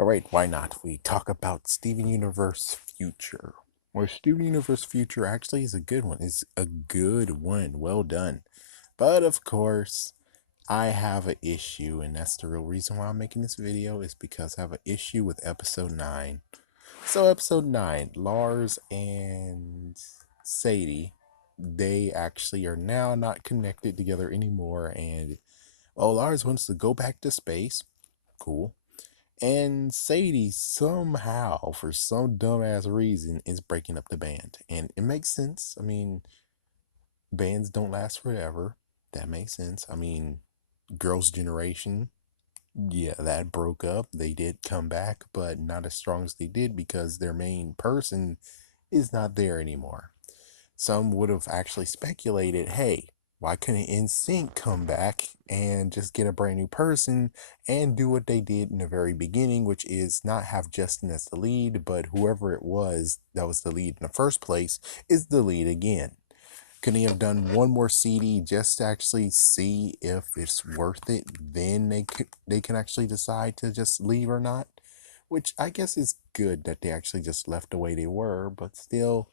All right, why not? We talk about Steven Universe Future. Well, Steven Universe Future actually is a good one. It's a good one. Well done. But of course, I have an issue, and that's the real reason why I'm making this video is because I have an issue with episode 9. So episode 9, Lars and Sadie, they actually are now not connected together anymore, and Lars wants to go back to space. Cool. And Sadie somehow, for some dumbass reason, is breaking up the band. And it makes sense. I mean, bands don't last forever. That makes sense. I mean, Girls' Generation, yeah, that broke up. They did come back, but not as strong as they did because their main person is not there anymore. Some would have actually speculated, hey, why couldn't NSYNC come back and just get a brand new person and do what they did in the very beginning, which is not have Justin as the lead, but whoever it was that was the lead in the first place is the lead again. Couldn't he have done one more CD just to actually see if it's worth it? Then they can actually decide to just leave or not, which I guess is good that they actually just left the way they were, but still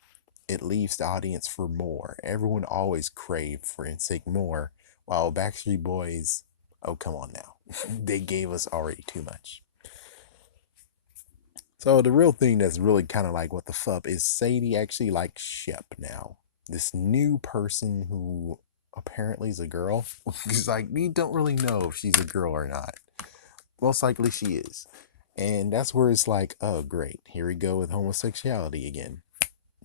it leaves the audience for more. Everyone always craved for NSYNC more, while Backstreet Boys, oh come on now, they gave us already too much. So the real thing that's really kind of like what the fuck is Sadie actually likes Shep now. This new person who apparently is a girl. She's like, we don't really know if she's a girl or not. Most likely she is. And that's where it's like, oh great, here we go with homosexuality again.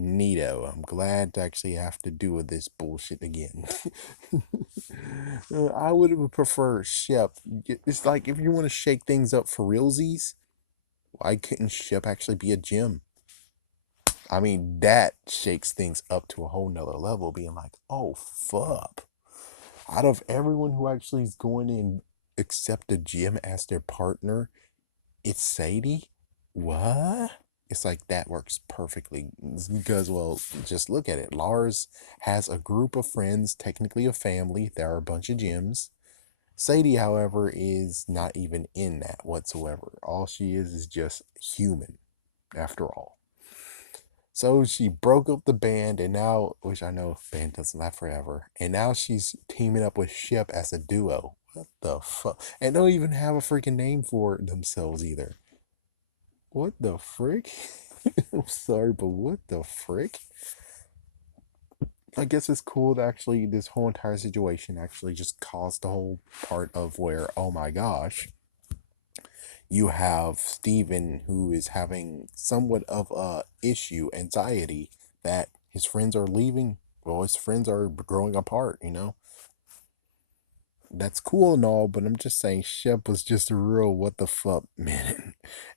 Neato. I'm glad to actually have to do with this bullshit again. I would have preferred Shep. It's like if you want to shake things up for realsies, why couldn't Shep actually be a gym? I mean, that shakes things up to a whole nother level, being like, oh fuck. Out of everyone who actually is going in accept the gym as their partner, it's Sadie? What? It's like that works perfectly because, well, just look at it. Lars has a group of friends, technically a family. There are a bunch of gyms. Sadie, however, is not even in that whatsoever. All she is just human, after all. So she broke up the band, and now, which I know band doesn't last forever, and now she's teaming up with Shep as a duo. What the fuck? And they don't even have a freaking name for themselves either. What the frick? I'm sorry, but what the frick? I guess it's cool that actually this whole entire situation actually just caused the whole part of where, oh my gosh, you have Steven who is having somewhat of a issue, anxiety, that his friends are leaving. Well, his friends are growing apart, you know? That's cool and all, but I'm just saying Shep was just a real what the fuck man.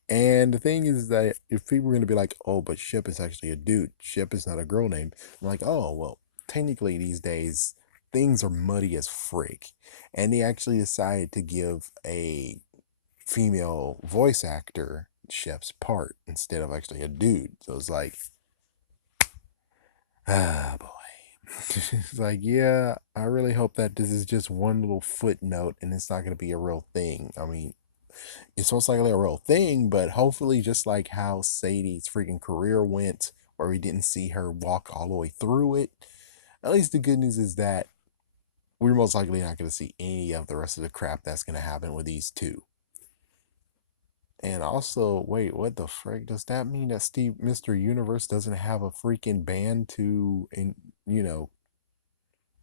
And the thing is that if people are gonna be like, oh, but Shep is actually a dude, Shep is not a girl name. I'm like, oh well, technically these days things are muddy as frick. And they actually decided to give a female voice actor Shep's part instead of actually a dude. So it's like, ah boy. It's like, yeah, I really hope that this is just one little footnote and it's not going to be a real thing. I mean, it's most likely a real thing, but hopefully, just like how Sadie's freaking career went, where we didn't see her walk all the way through it, at least the good news is that we're most likely not going to see any of the rest of the crap that's going to happen with these two. And also, wait, what the frick? Does that mean that Mr. Universe doesn't have a freaking band to, you know,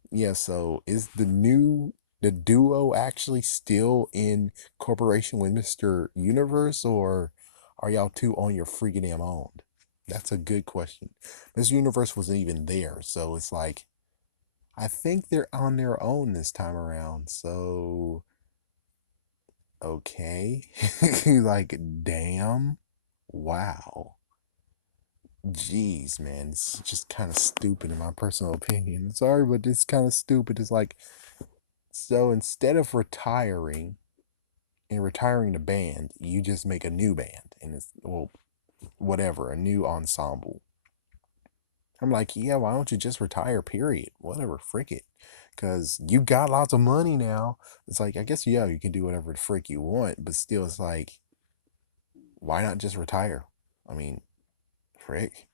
yeah, so is the duo actually still in corporation with Mr. Universe, or are y'all two on your freaking damn own? That's a good question. Mr. Universe wasn't even there, so it's like I think they're on their own this time around. So okay. Like damn. Wow. Jeez, man. It's just kind of stupid in my personal opinion. Sorry, but it's kind of stupid. It's like, so instead of retiring and retiring the band, you just make a new band and it's, well, whatever, a new ensemble. I'm like, yeah, why don't you just retire, period? Whatever, frick it. Because you got lots of money now. It's like, I guess, yeah, you can do whatever the frick you want, but still, it's like, why not just retire? I mean, frick.